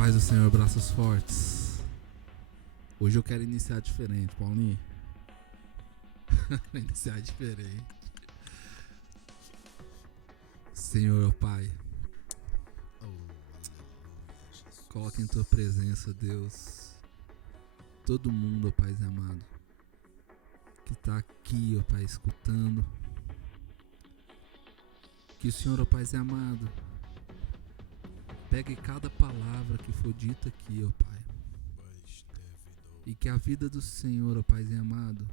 Paz do Senhor, braços fortes. Hoje eu quero iniciar diferente, Paulinho. Iniciar diferente. Senhor, ó Pai, coloca em tua presença, Deus, todo mundo, ó Pai amado, que está aqui, ó Pai, escutando. Que o Senhor, ó Pai amado, pegue cada palavra que for dita aqui, ó Pai, e que a vida do Senhor, ó Pai amado,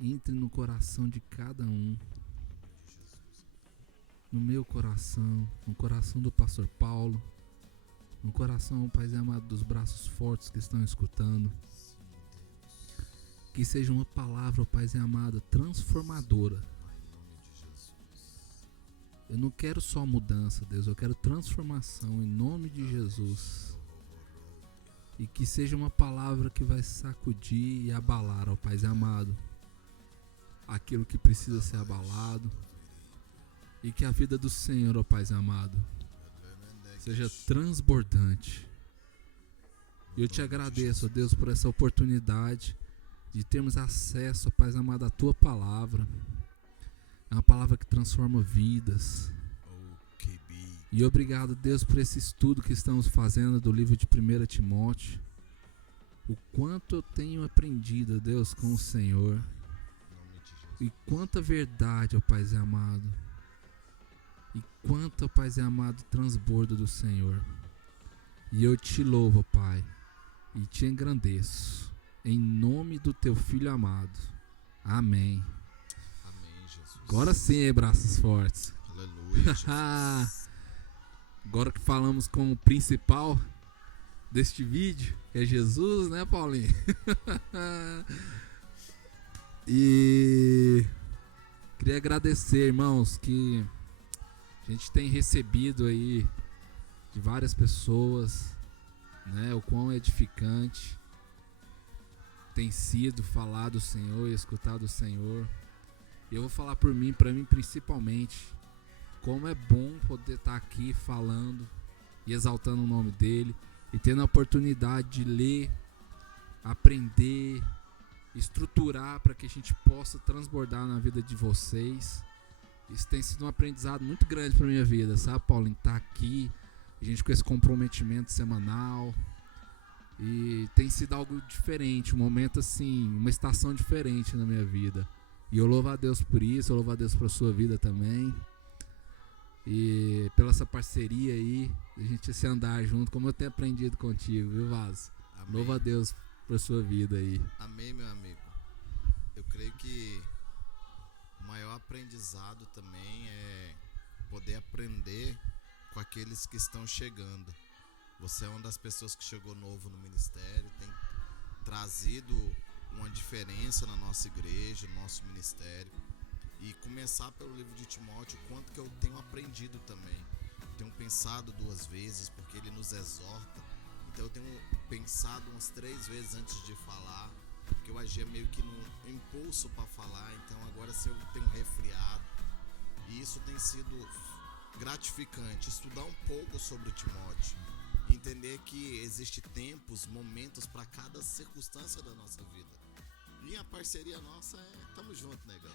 entre no coração de cada um, no meu coração, no coração do pastor Paulo, no coração, ó Pai amado, dos braços fortes que estão escutando. Que seja uma palavra, ó Pai amado, transformadora. Eu não quero só mudança, Deus, eu quero transformação em nome de Jesus. E que seja uma palavra que vai sacudir e abalar, ó Pai amado, aquilo que precisa ser abalado. E que a vida do Senhor, ó Pai amado, seja transbordante. E eu te agradeço, ó Deus, por essa oportunidade de termos acesso, ó Pai amado, à tua palavra. É uma palavra que transforma vidas. E obrigado, Deus, por esse estudo que estamos fazendo do livro de 1 Timóteo. O quanto eu tenho aprendido, Deus, com o Senhor. E quanta verdade, ó Pai amado. E quanto, ó Pai amado, transbordo do Senhor. E eu te louvo, ó Pai, e te engrandeço. Em nome do teu Filho amado. Amém. Agora sim, braços fortes. Aleluia, Jesus. Agora que falamos com o principal deste vídeo, que é Jesus, né, Paulinho? E queria agradecer, irmãos, que a gente tem recebido aí de várias pessoas, né, o quão edificante tem sido falar do Senhor e escutar do Senhor. Eu vou falar por mim, para mim principalmente, como é bom poder estar aqui falando e exaltando o nome dele e tendo a oportunidade de ler, aprender, estruturar para que a gente possa transbordar na vida de vocês. Isso tem sido um aprendizado muito grande para minha vida, sabe, Paulinho? Estar aqui, a gente com esse comprometimento semanal, e tem sido algo diferente, um momento assim, uma estação diferente na minha vida. E eu louvo a Deus por isso, eu louvo a Deus por sua vida também. E pela essa parceria aí, a gente se andar junto, como eu tenho aprendido contigo, viu, Vaz? Louvo a Deus por sua vida aí. Amém, meu amigo. Eu creio que o maior aprendizado também é poder aprender com aqueles que estão chegando. Você é uma das pessoas que chegou novo no ministério, tem trazido uma diferença na nossa igreja, no nosso ministério. E começar pelo livro de Timóteo, o quanto que eu tenho aprendido também. Tenho pensado 2 vezes, porque ele nos exorta. Então eu tenho pensado umas 3 vezes antes de falar, porque eu agia meio que no impulso para falar. Então agora se eu tenho resfriado. E isso tem sido gratificante, estudar um pouco sobre o Timóteo. Entender que existe tempos, momentos para cada circunstância da nossa vida. E a parceria nossa é tamo junto, negão.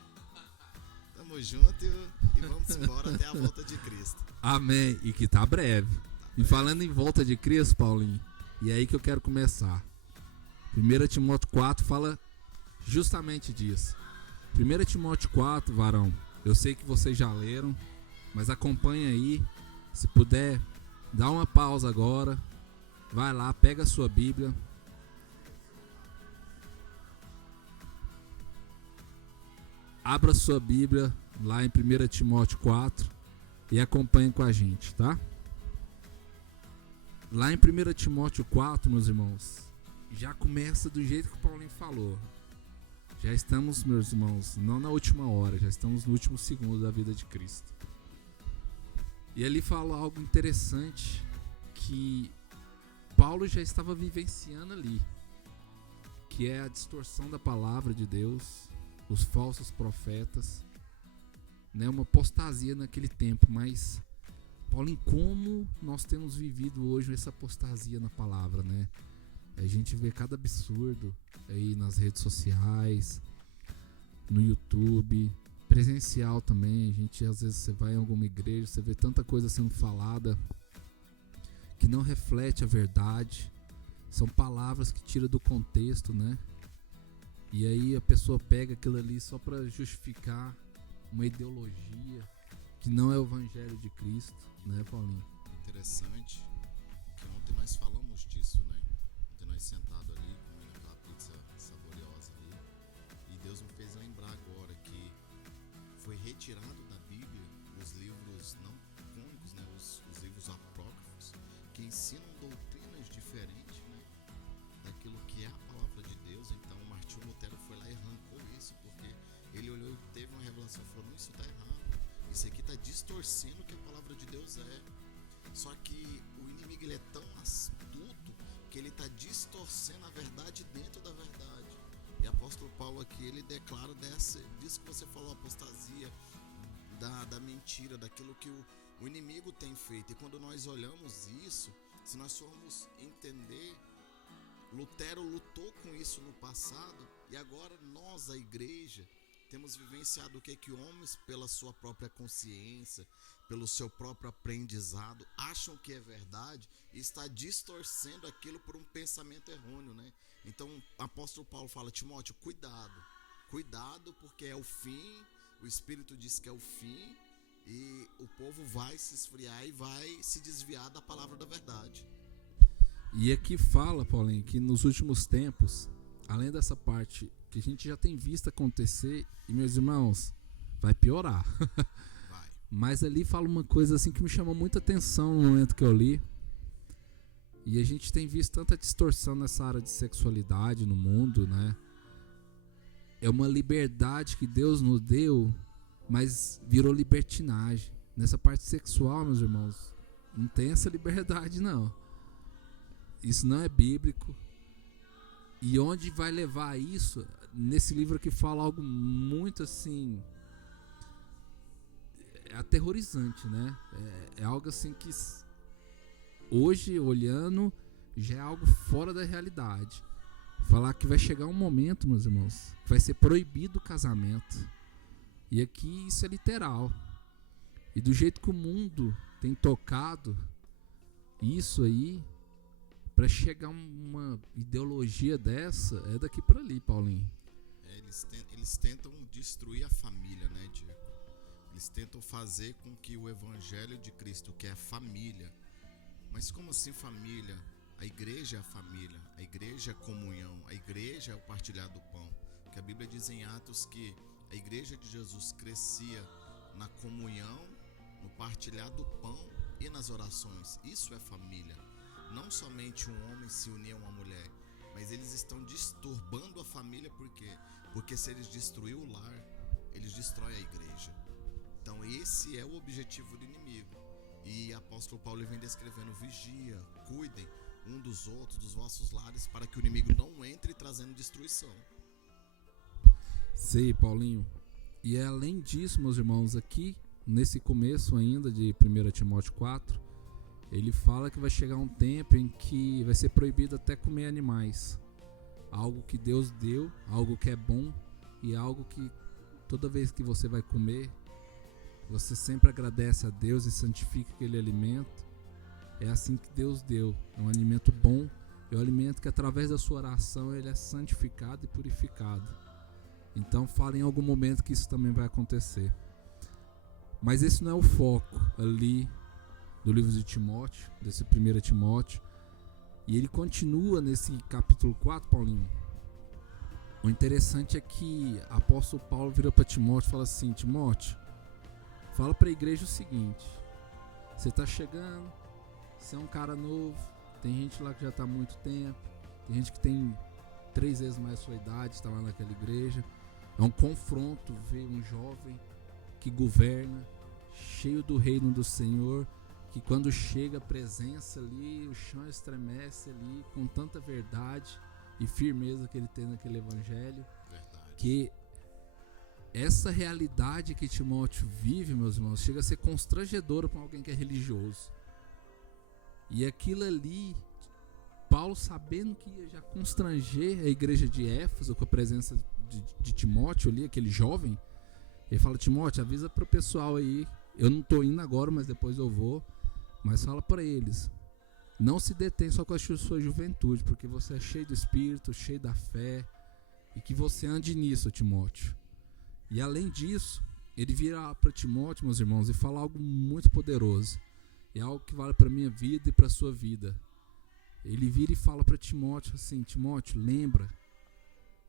Tamo junto e vamos embora até a volta de Cristo. Amém. E que tá breve. E falando em volta de Cristo, Paulinho, e é aí que eu quero começar. 1 Timóteo 4 fala justamente disso. 1 Timóteo 4, varão, eu sei que vocês já leram, mas acompanha aí. Se puder, dá uma pausa agora. Vai lá, pega a sua Bíblia. Abra sua Bíblia lá em 1 Timóteo 4 e acompanhe com a gente, tá? Lá em 1 Timóteo 4, meus irmãos, já começa do jeito que o Paulinho falou. Já estamos, meus irmãos, não na última hora, já estamos no último segundo da vida de Cristo. E ali fala algo interessante que Paulo já estava vivenciando ali, que é a distorção da palavra de Deus, os falsos profetas, né, uma apostasia naquele tempo, mas Paulinho, como nós temos vivido hoje essa apostasia na palavra, né? A gente vê cada absurdo aí nas redes sociais, no YouTube, presencial também. A gente, às vezes, você vai em alguma igreja, você vê tanta coisa sendo falada que não reflete a verdade. São palavras que tiram do contexto, né? E aí a pessoa pega aquilo ali só para justificar uma ideologia que não é o evangelho de Cristo, né, Paulinho? Interessante que ontem nós falamos disso, né? Ontem nós sentados ali, comendo aquela pizza saboriosa ali, e Deus me fez lembrar agora que foi retirado da Bíblia os livros não cônicos, né? Os livros apócrifos, que ensinam doutrinas diferentes, né? Daquilo que é a palavra de Deus. Então Martinho Lutero foi lá e arrancou isso, porque ele olhou e teve uma revelação e falou: não, isso está errado, isso aqui está distorcendo o que a palavra de Deus é. Só que o inimigo, ele é tão astuto que ele está distorcendo a verdade dentro da verdade. E o apóstolo Paulo aqui, ele declara disso que você falou, apostasia, da mentira, daquilo que o inimigo tem feito. E quando nós olhamos isso, se nós formos entender, Lutero lutou com isso no passado, e agora nós, a igreja, temos vivenciado o que homens, pela sua própria consciência, pelo seu próprio aprendizado, acham que é verdade e está distorcendo aquilo por um pensamento errôneo, né? Então o apóstolo Paulo fala: Timóteo, cuidado, porque é o fim, o Espírito diz que é o fim, e o povo vai se esfriar e vai se desviar da palavra da verdade. E aqui fala, Paulinho, que nos últimos tempos, além dessa parte que a gente já tem visto acontecer, e meus irmãos, vai piorar. Vai. Mas ali fala uma coisa assim que me chamou muita atenção no momento que eu li. E a gente tem visto tanta distorção nessa área de sexualidade no mundo, né? É uma liberdade que Deus nos deu, mas virou libertinagem. Nessa parte sexual, meus irmãos, não tem essa liberdade, não. Isso não é bíblico. E onde vai levar isso? Nesse livro aqui fala algo muito assim, aterrorizante, né? É algo assim que hoje, olhando, já é algo fora da realidade. Falar que vai chegar um momento, meus irmãos, que vai ser proibido o casamento. E aqui isso é literal. E do jeito que o mundo tem tocado isso aí, para chegar uma ideologia dessa, é daqui para ali, Paulinho. Eles tentam destruir a família, né, Diego? Eles tentam fazer com que o evangelho de Cristo, que é família, mas como assim família? A igreja é a família, a igreja é a comunhão, a igreja é o partilhar do pão. Que a Bíblia diz em Atos que a igreja de Jesus crescia na comunhão, no partilhar do pão e nas orações. Isso é família. Não somente um homem se unir a uma mulher, mas eles estão disturbando a família. Por quê? Porque se eles destruir o lar, eles destroem a igreja. Então esse é o objetivo do inimigo. E o apóstolo Paulo vem descrevendo: vigia, cuidem um dos outros, dos vossos lares, para que o inimigo não entre trazendo destruição. Sei, Paulinho. E além disso, meus irmãos, aqui nesse começo ainda de 1 Timóteo 4, ele fala que vai chegar um tempo em que vai ser proibido até comer animais. Algo que Deus deu, algo que é bom, e algo que toda vez que você vai comer, você sempre agradece a Deus e santifica aquele alimento. É assim que Deus deu. É um alimento bom, é um alimento que através da sua oração ele é santificado e purificado. Então fala em algum momento que isso também vai acontecer. Mas esse não é o foco ali do livro de Timóteo, desse 1 Timóteo. E ele continua nesse capítulo 4, Paulinho. O interessante é que o apóstolo Paulo vira para Timóteo e fala assim: Timóteo, fala para a igreja o seguinte: você está chegando, você é um cara novo, tem gente lá que já está há muito tempo, tem gente que tem 3 vezes mais sua idade, está lá naquela igreja. É um confronto ver um jovem que governa, cheio do reino do Senhor, que quando chega a presença ali, o chão estremece ali, com tanta verdade e firmeza que ele tem naquele evangelho. Verdade. Que essa realidade que Timóteo vive, meus irmãos, chega a ser constrangedora para alguém que é religioso. E aquilo ali, Paulo, sabendo que ia já constranger a igreja de Éfeso com a presença de Timóteo ali, aquele jovem, ele fala: Timóteo, avisa para o pessoal aí, eu não estou indo agora, mas depois eu vou, mas fala para eles, não se detém só com a sua juventude, porque você é cheio do Espírito, cheio da fé, e que você ande nisso, Timóteo. E além disso, ele vira para Timóteo, meus irmãos, e fala algo muito poderoso. É algo que vale para a minha vida e para a sua vida. Ele vira e fala para Timóteo assim: Timóteo, lembra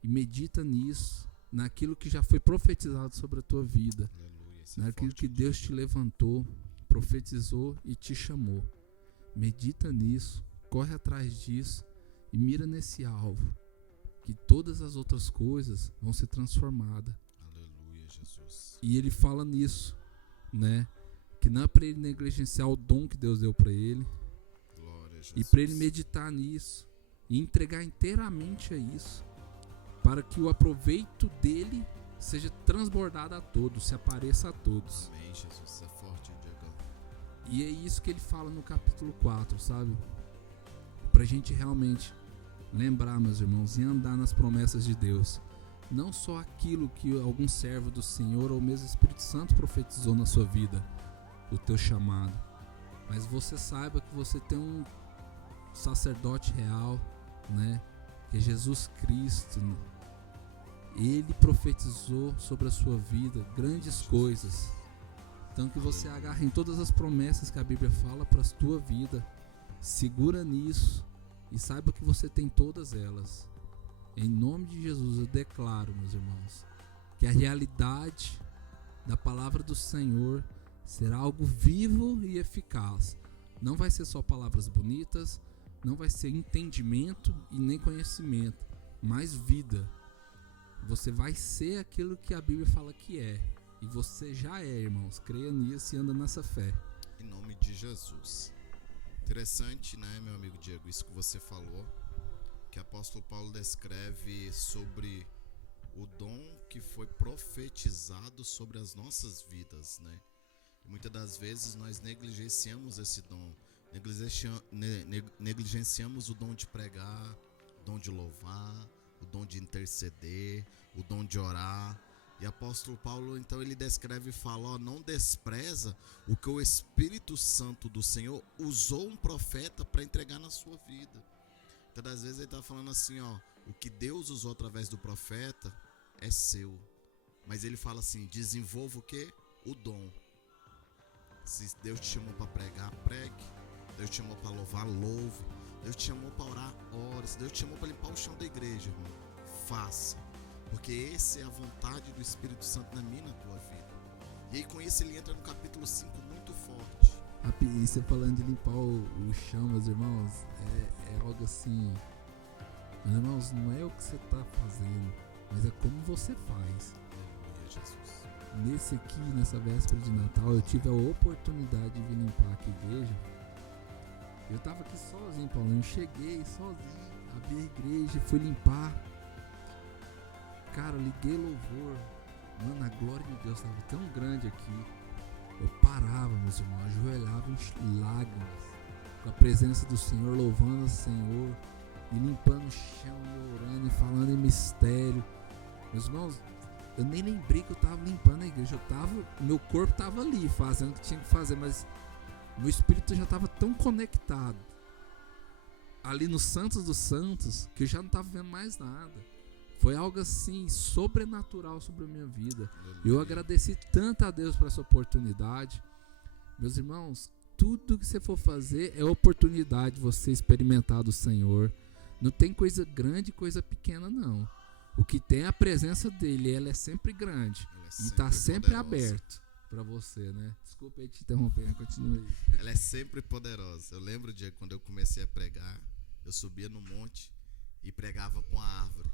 e medita nisso, naquilo que já foi profetizado sobre a tua vida. Aleluia, naquilo que Deus te levantou, profetizou e te chamou. Medita nisso, corre atrás disso e mira nesse alvo, que todas as outras coisas vão ser transformadas. Aleluia, Jesus. E ele fala nisso, né? Que não é para ele negligenciar o dom que Deus deu para ele. Glória a Jesus. E para ele meditar nisso e entregar inteiramente a isso, para que o aproveito dele seja transbordado a todos, se apareça a todos. Amém, Jesus. É forte, Diego. E é isso que ele fala no capítulo 4, sabe? Pra gente realmente lembrar, meus irmãos, e andar nas promessas de Deus. Não só aquilo que algum servo do Senhor ou mesmo o Espírito Santo profetizou na sua vida, o teu chamado, mas você saiba que você tem um sacerdote real, né? Que é Jesus Cristo. Ele profetizou sobre a sua vida grandes coisas. Então que você agarre em todas as promessas que a Bíblia fala para a tua vida. Segura nisso e saiba que você tem todas elas. Em nome de Jesus eu declaro, meus irmãos, que a realidade da palavra do Senhor será algo vivo e eficaz. Não vai ser só palavras bonitas, não vai ser entendimento e nem conhecimento, mas vida. Você vai ser aquilo que a Bíblia fala que é. E você já é, irmãos. Creia nisso e anda nessa fé. Em nome de Jesus. Interessante, né, meu amigo Diego, isso que você falou, que o apóstolo Paulo descreve sobre o dom que foi profetizado sobre as nossas vidas, né? Muitas das vezes nós negligenciamos esse dom, negligenciamos o dom de pregar, o dom de louvar, o dom de interceder, o dom de orar. E o apóstolo Paulo, então, ele descreve e fala: não despreza o que o Espírito Santo do Senhor usou um profeta para entregar na sua vida. Muitas das vezes ele está falando assim, o que Deus usou através do profeta é seu. Mas ele fala assim: desenvolva o quê? O dom. Se Deus te chamou para pregar, pregue. Deus te chamou para louvar, louve. Deus te chamou para orar, ore. Se Deus te chamou para limpar o chão da igreja, irmão, faça. Porque essa é a vontade do Espírito Santo na minha e na tua vida. E aí com isso ele entra no capítulo 5 muito forte. E você falando de limpar o chão, meus irmãos, é algo assim. Meus irmãos, não é o que você está fazendo, mas é como você faz. Aleluia, Jesus. Nessa véspera de Natal, eu tive a oportunidade de vir limpar aqui a igreja. Eu tava aqui sozinho, Paulinho. Eu cheguei sozinho, abri a igreja e fui limpar. Cara, liguei louvor. Mano, a glória de Deus estava tão grande aqui. Eu parava, meus irmãos, ajoelhava em lágrimas, com a presença do Senhor, louvando o Senhor, e limpando o chão, e orando, e falando em mistério. Meus irmãos, eu nem lembrei que eu estava limpando a igreja. Meu corpo estava ali, fazendo o que tinha que fazer, mas meu espírito já estava tão conectado ali no Santos dos Santos, que eu já não estava vendo mais nada. Foi algo assim, sobrenatural sobre a minha vida. Eu agradeci tanto a Deus por essa oportunidade. Meus irmãos, tudo que você for fazer é oportunidade de você experimentar do Senhor. Não tem coisa grande e coisa pequena, não. O que tem é a presença dele, ela é sempre grande. E está sempre aberto para você, né? Desculpa aí te interromper, continue. Ela é sempre poderosa. Eu lembro de quando eu comecei a pregar, eu subia no monte e pregava com a árvore.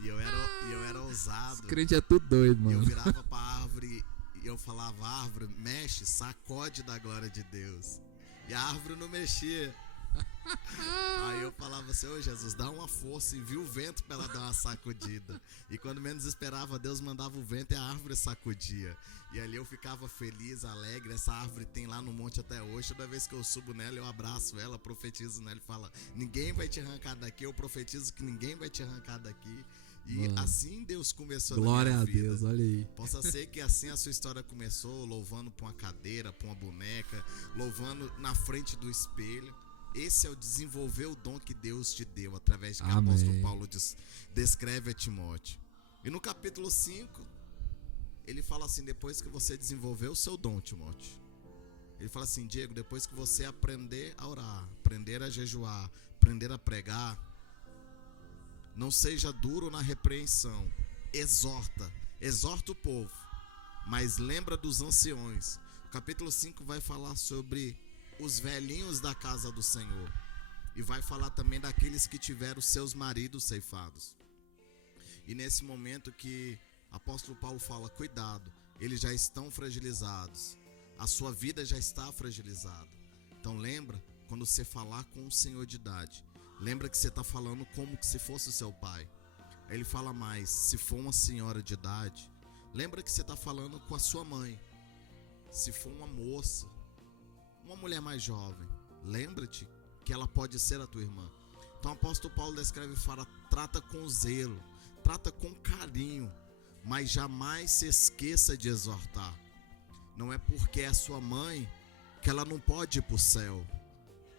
E eu era ousado. Esse crente é tudo doido, mano. Eu virava pra árvore e eu falava: árvore, mexe, sacode da glória de Deus. E a árvore não mexia. Aí eu falava assim, ô Jesus, dá uma força, envia o vento pra ela dar uma sacudida. E quando menos esperava, Deus mandava o vento e a árvore sacudia. E ali eu ficava feliz, alegre. Essa árvore tem lá no monte até hoje. Toda vez que eu subo nela, eu abraço ela, profetizo nela e falo, ninguém vai te arrancar daqui. Eu profetizo que ninguém vai te arrancar daqui. E assim Deus começou Glória na minha vida. Deus, olha aí. Possa ser que assim a sua história começou, louvando pra uma cadeira, pra uma boneca, louvando na frente do espelho. Esse é o desenvolver o dom que Deus te deu, através de que o apóstolo Paulo descreve a Timóteo. E no capítulo 5, ele fala assim, depois que você desenvolveu o seu dom, Timóteo, ele fala assim, Diego, depois que você aprender a orar, aprender a jejuar, aprender a pregar, não seja duro na repreensão, exorta o povo, mas lembra dos anciões. O capítulo 5 vai falar sobre os velhinhos da casa do Senhor, e vai falar também daqueles que tiveram seus maridos ceifados. E nesse momento que o apóstolo Paulo fala, cuidado, eles já estão fragilizados, a sua vida já está fragilizada. Então lembra, quando você falar com um senhor de idade, lembra que você está falando como que se fosse o seu pai. Aí ele fala mais, se for uma senhora de idade, lembra que você está falando com a sua mãe. Se for uma moça, uma mulher mais jovem, lembra-te que ela pode ser a tua irmã. Então o apóstolo Paulo descreve e fala, trata com zelo, trata com carinho, mas jamais se esqueça de exortar. Não é porque é sua mãe que ela não pode ir para o céu.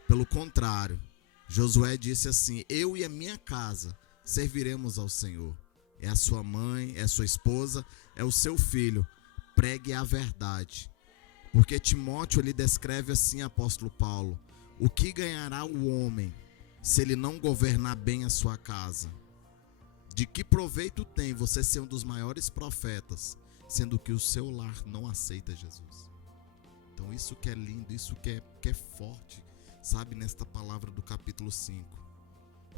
Pelo contrário, Josué disse assim, eu e a minha casa serviremos ao Senhor. É a sua mãe, é a sua esposa, é o seu filho. Pregue a verdade. Porque Timóteo, ele descreve assim, apóstolo Paulo, o que ganhará o homem se ele não governar bem a sua casa? De que proveito tem você ser um dos maiores profetas, sendo que o seu lar não aceita Jesus? Então isso que é lindo, isso que é forte, sabe, nesta palavra do capítulo 5,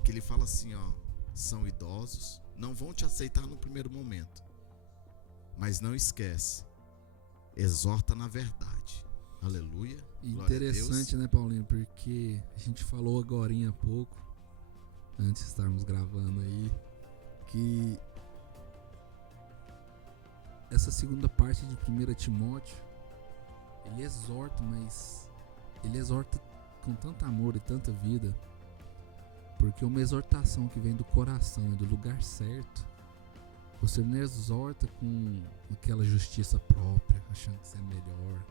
que ele fala assim, ó, são idosos, não vão te aceitar no primeiro momento, mas não esquece, exorta na verdade. Aleluia. Interessante, né, Paulinho? Porque a gente falou agorinha há pouco, antes de estarmos gravando aí, que essa segunda parte de 1 Timóteo, ele exorta, mas ele exorta com tanto amor e tanta vida, porque uma exortação que vem do coração e do lugar certo, você não exorta com aquela justiça própria, achando que você é melhor,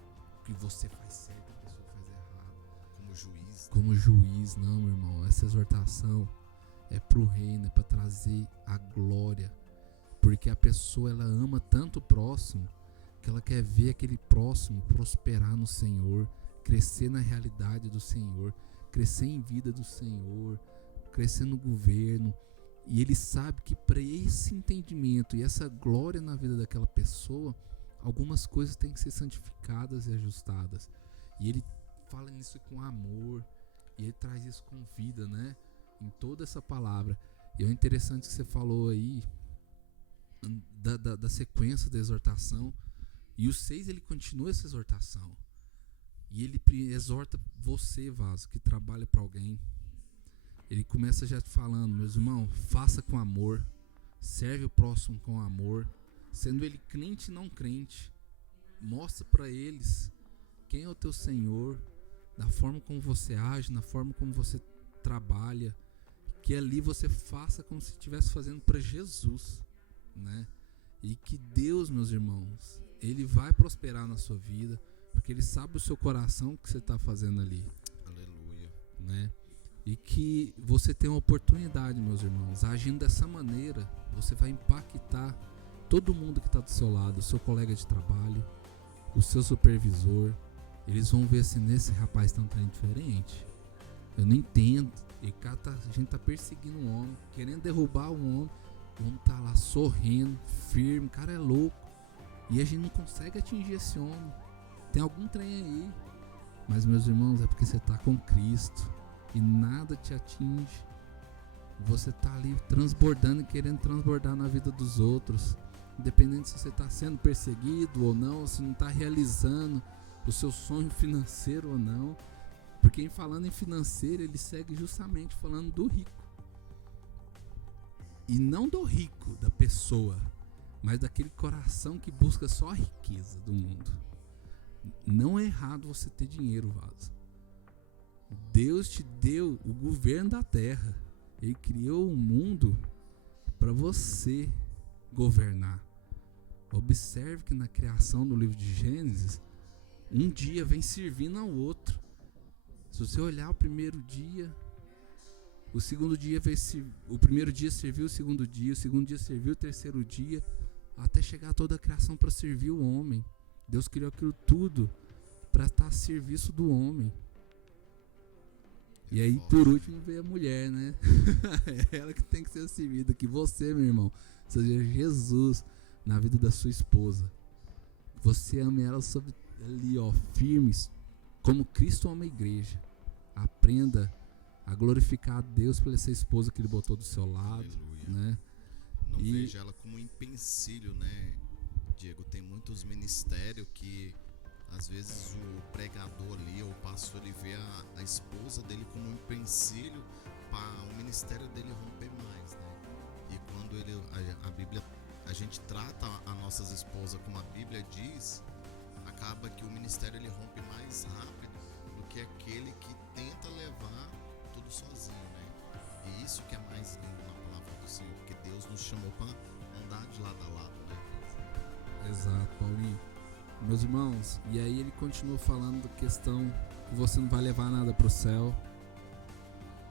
que você faz certo, a pessoa faz errado, como juiz, não, irmão. Essa exortação é pro reino, é para trazer a glória, porque a pessoa, ela ama tanto o próximo, que ela quer ver aquele próximo prosperar no Senhor, crescer na realidade do Senhor, crescer em vida do Senhor, crescer no governo. E ele sabe que para esse entendimento e essa glória na vida daquela pessoa, algumas coisas têm que ser santificadas e ajustadas. E ele fala nisso com amor, e ele traz isso com vida, né? Em toda essa palavra. E é interessante que você falou aí da sequência da exortação. E o 6, ele continua essa exortação. E ele exorta você, vaso, que trabalha para alguém. Ele começa já falando, meus irmãos, faça com amor, serve o próximo com amor, sendo ele crente e não crente. Mostra para eles quem é o teu Senhor, da forma como você age, na forma como você trabalha, que ali você faça como se estivesse fazendo para Jesus, né? E que Deus, meus irmãos, ele vai prosperar na sua vida, porque ele sabe o seu coração que você está fazendo ali. Aleluia. Né? E que você tem uma oportunidade, meus irmãos, agindo dessa maneira, você vai impactar todo mundo que está do seu lado, o seu colega de trabalho, o seu supervisor. Eles vão ver assim, nesse rapaz tá um trem diferente. Eu não entendo. E cá a gente tá perseguindo um homem, querendo derrubar um homem. O homem tá lá sorrindo, firme, o cara é louco. E a gente não consegue atingir esse homem. Tem algum trem aí. Mas, meus irmãos, é porque você tá com Cristo e nada te atinge. Você tá ali transbordando e querendo transbordar na vida dos outros, independente se você está sendo perseguido ou não, se não está realizando o seu sonho financeiro ou não. Porque falando em financeiro, ele segue justamente falando do rico. E não do rico, da pessoa, mas daquele coração que busca só a riqueza do mundo. Não é errado você ter dinheiro, vaso. Deus te deu o governo da terra. Ele criou o mundo para você governar. Observe que na criação do livro de Gênesis, um dia vem servindo ao outro. Se você olhar o primeiro dia, o segundo dia o primeiro dia serviu o segundo dia serviu o terceiro dia, até chegar toda a criação para servir o homem. Deus criou aquilo tudo para estar a serviço do homem. E aí, por último, veio a mulher, né? É ela que tem que ser servida, que você, meu irmão, seja Jesus na vida da sua esposa. Você ame ela ali, ó, firmes, como Cristo ama a igreja. Aprenda a glorificar a Deus pela essa esposa que ele botou do seu lado. Aleluia. Né? Não veja ela como um empecilho, né, Diego? Tem muitos ministérios que às vezes o pregador ali, ou o pastor, ele vê a esposa dele como um empecilho para o ministério dele romper mais, né? E quando a Bíblia, a gente trata as nossas esposas como a Bíblia diz, acaba que o ministério ele rompe mais rápido do que aquele que tenta levar tudo sozinho, né? E isso que é mais lindo na palavra do Senhor, porque Deus nos chamou para andar de lado a lado, né? Exato, Paulinho. Meus irmãos, e aí ele continua falando da questão que você não vai levar nada para o céu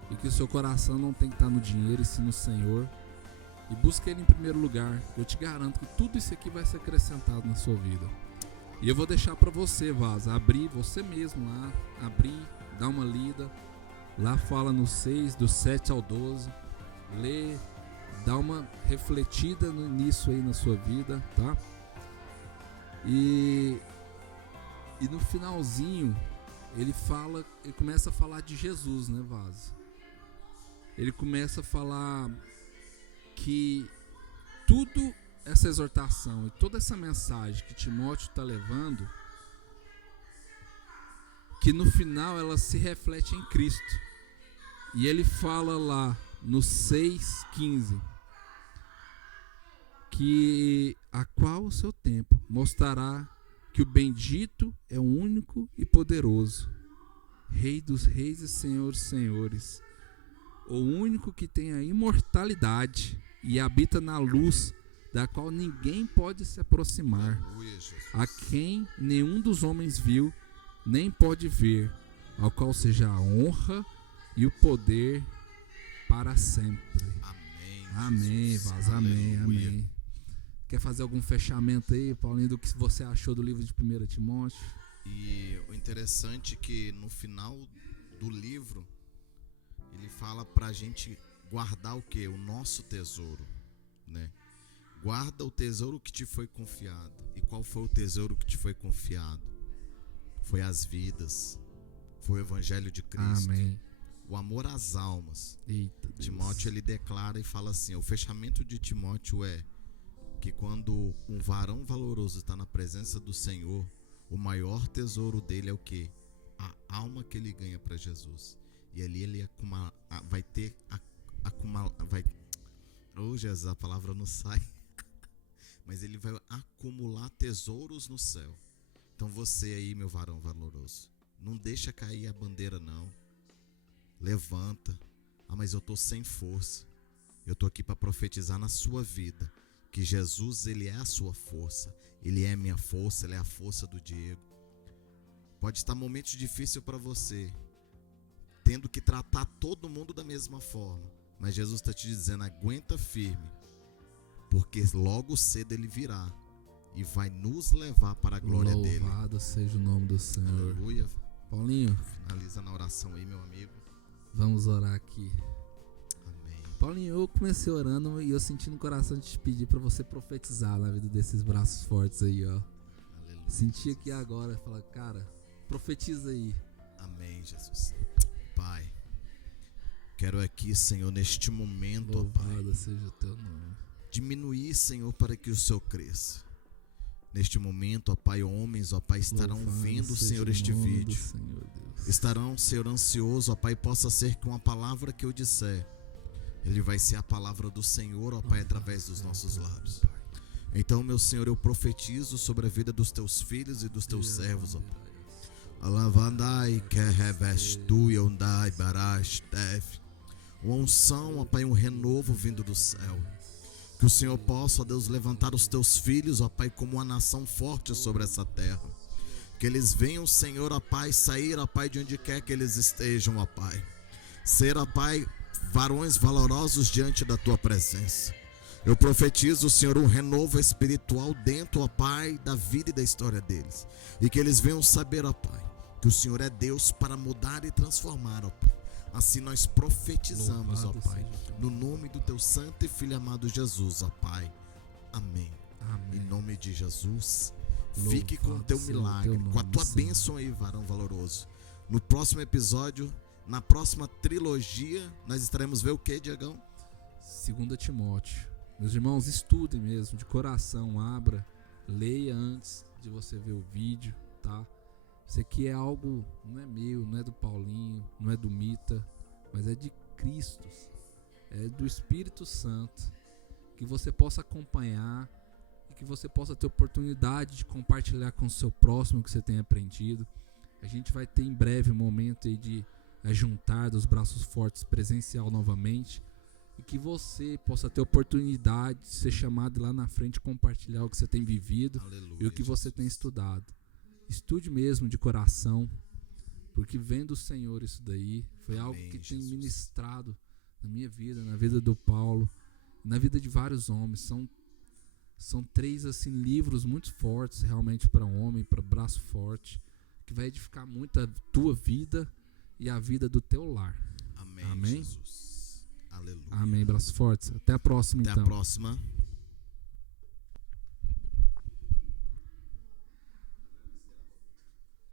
e que o seu coração não tem que estar no dinheiro e sim no Senhor, e busque ele em primeiro lugar. Eu te garanto que tudo isso aqui vai ser acrescentado na sua vida. E eu vou deixar para você, Vaza, abrir você mesmo lá, abrir, dar uma lida. Lá fala no 6, do 7 ao 12. Lê, dá uma refletida nisso aí na sua vida, tá? E no finalzinho ele começa a falar de Jesus, né, Vaso? Ele começa a falar que tudo essa exortação e toda essa mensagem que Timóteo está levando, que no final ela se reflete em Cristo. E ele fala lá no 6,15 que a qual o seu tempo mostrará que o bendito é o único e poderoso, Rei dos reis e Senhor dos senhores, o único que tem a imortalidade e habita na luz, da qual ninguém pode se aproximar, a quem nenhum dos homens viu, nem pode ver, ao qual seja a honra e o poder para sempre. Amém. Amém, Vaz, amém, amém. Quer fazer algum fechamento aí, Paulinho, do que você achou do livro de 1 Timóteo? E o interessante é que no final do livro ele fala pra gente guardar o quê? O nosso tesouro, né? Guarda o tesouro que te foi confiado. E qual foi o tesouro que te foi confiado? Foi as vidas, foi o evangelho de Cristo. Amém. O amor às almas. Eita, Timóteo ele declara e fala assim, o fechamento de Timóteo é que quando um varão valoroso está na presença do Senhor, o maior tesouro dele é o quê? A alma que ele ganha para Jesus. E ali ele vai ter oh Jesus, a palavra não sai. Mas ele vai acumular tesouros no céu. Então você aí, meu varão valoroso, não deixa cair a bandeira não. Levanta. Mas eu tô sem força. Eu tô aqui para profetizar na sua vida que Jesus, ele é a sua força. Ele é a minha força, ele é a força do Diego. Pode estar momentos difíceis para você, tendo que tratar todo mundo da mesma forma, mas Jesus está te dizendo, aguenta firme, porque logo cedo ele virá e vai nos levar para a glória dele. Louvado seja o nome do Senhor. Aleluia. Paulinho, finaliza na oração aí, meu amigo. Vamos orar aqui. Amém. Paulinho, eu comecei orando e eu senti no coração de te pedir para você profetizar na vida desses braços fortes aí, ó. Aleluia. Senti aqui agora, falar, cara, profetiza aí. Amém, Jesus. Pai, quero aqui, Senhor, neste momento, ó Pai, louvado seja o teu nome. Diminuir, Senhor, para que o Senhor cresça. Neste momento, ó Pai, homens, ó Pai, estarão vendo, Senhor, este vídeo. Senhor Deus. Estarão, Senhor, ansioso, ó Pai, possa ser que uma palavra que eu disser, ele vai ser a palavra do Senhor, ó Pai, através dos nossos lábios. Então, meu Senhor, eu profetizo sobre a vida dos teus filhos e dos teus servos, ó Pai. Alavandai que revestu yondai barastef. Uma unção, ó Pai, um renovo vindo do céu. Que o Senhor possa, ó Deus, levantar os teus filhos, ó Pai, como uma nação forte sobre essa terra. Que eles venham, Senhor, ó Pai, sair, ó Pai, de onde quer que eles estejam, ó Pai. Ser, ó Pai, varões valorosos diante da tua presença. Eu profetizo, Senhor, um renovo espiritual dentro, ó Pai, da vida e da história deles. E que eles venham saber, ó Pai, que o Senhor é Deus para mudar e transformar, ó Pai. Assim nós profetizamos, ó Pai, no nome do teu santo e filho amado Jesus, ó Pai. Amém. Amém. Em nome de Jesus, fique com o teu Louvado seja o milagre, teu nome, com a tua Senhor. bênção aí, varão valoroso. No próximo episódio, na próxima trilogia, nós estaremos vendo o que, Diegão? 2 Timóteo. Meus irmãos, estudem mesmo, de coração, abra, leia antes de você ver o vídeo, tá? Isso aqui é algo, não é meu, não é do Paulinho, não é do Mita, mas é de Cristo, é do Espírito Santo, que você possa acompanhar e que você possa ter oportunidade de compartilhar com o seu próximo o que você tem aprendido. A gente vai ter em breve um momento aí de juntar dos braços fortes presencial novamente, e que você possa ter oportunidade de ser chamado lá na frente e compartilhar o que você tem vivido. Aleluia, e o que você Jesus. tem estudado. Estude mesmo de coração, porque vem do Senhor isso daí. Foi Amém, algo que tem Jesus. ministrado na minha vida, na vida do Paulo, na vida de vários homens. São 3 assim, livros muito fortes realmente para um homem, para braço forte, que vai edificar muito a tua vida e a vida do teu lar. Amém, Amém? Jesus. Aleluia. Amém, braços fortes. Até a próxima, Até então. a próxima.